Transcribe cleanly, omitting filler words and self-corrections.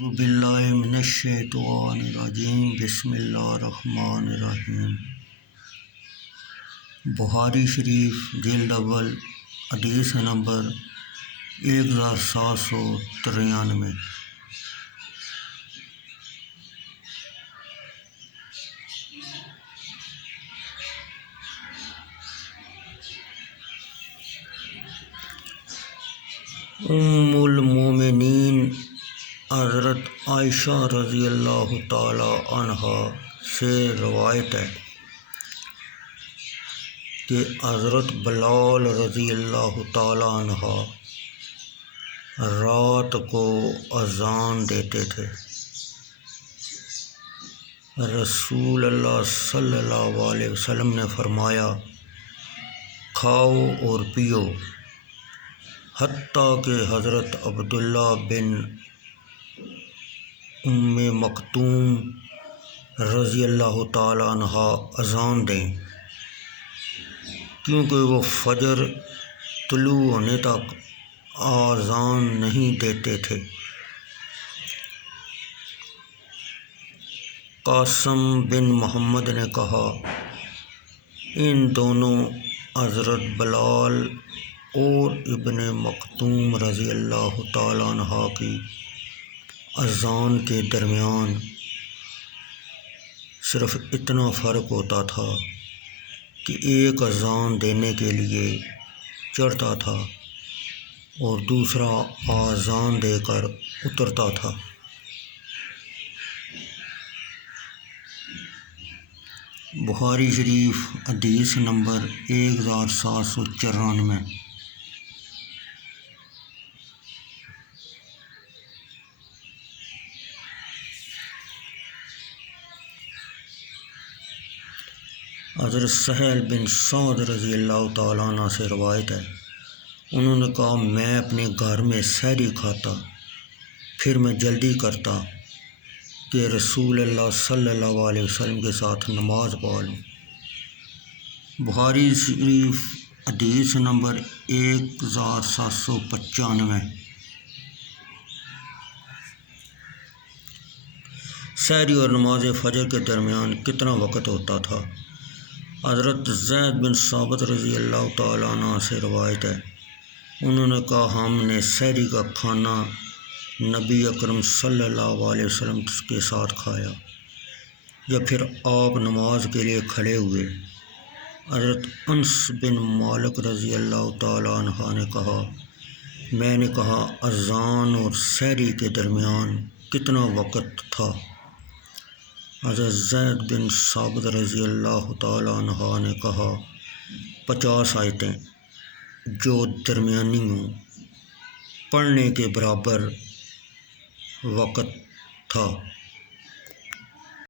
اعوذ باللہ من الشیطان الرجیم بسم اللہ الرحمن الرحیم۔ بخاری شریف جلد اول حدیث نمبر 1793۔ ام المومنین حضرت عائشہ رضی اللہ تعالی عنہا سے روایت ہے کہ حضرت بلال رضی اللہ تعالی عنہ رات کو اذان دیتے تھے۔ رسول اللہ صلی اللہ علیہ وسلم نے فرمایا، کھاؤ اور پیو، حتیٰ کہ حضرت عبداللہ بن ام مکتوم رضی اللہ تعالی عنہ اذان دیں، کیونکہ وہ فجر طلوع ہونے تک اذان نہیں دیتے تھے۔ قاسم بن محمد نے کہا، ان دونوں حضرت بلال اور ابن مکتوم رضی اللہ تعالی عنہ کی اذان کے درمیان صرف اتنا فرق ہوتا تھا کہ ایک اذان دینے کے لیے چڑھتا تھا اور دوسرا اذان دے کر اترتا تھا۔ بخاری شریف حدیث نمبر 1794۔ حضرت سہل بن سعد رضی اللہ تعالیٰ عنہ سے روایت ہے، انہوں نے کہا، میں اپنے گھر میں سحری کھاتا، پھر میں جلدی کرتا کہ رسول اللہ صلی اللہ علیہ وسلم کے ساتھ نماز پڑھ لوں۔ بخاری شریف حدیث نمبر 1795۔ سحری اور نماز فجر کے درمیان کتنا وقت ہوتا تھا؟ حضرت زید بن ثابت رضی اللہ تعالیٰ عنہ سے روایت ہے، انہوں نے کہا، ہم نے سحری کا کھانا نبی اکرم صلی اللہ علیہ وسلم کے ساتھ کھایا، جب پھر آپ نماز کے لیے کھڑے ہوئے۔ حضرت انس بن مالک رضی اللہ تعالیٰ عنہ نے کہا، میں نے کہا، اذان اور سحری کے درمیان کتنا وقت تھا؟ حضرت زید بن ثابت رضی اللہ تعالیٰ عنہ نے کہا، 50 آیتیں جو درمیانی ہوں، پڑھنے کے برابر وقت تھا۔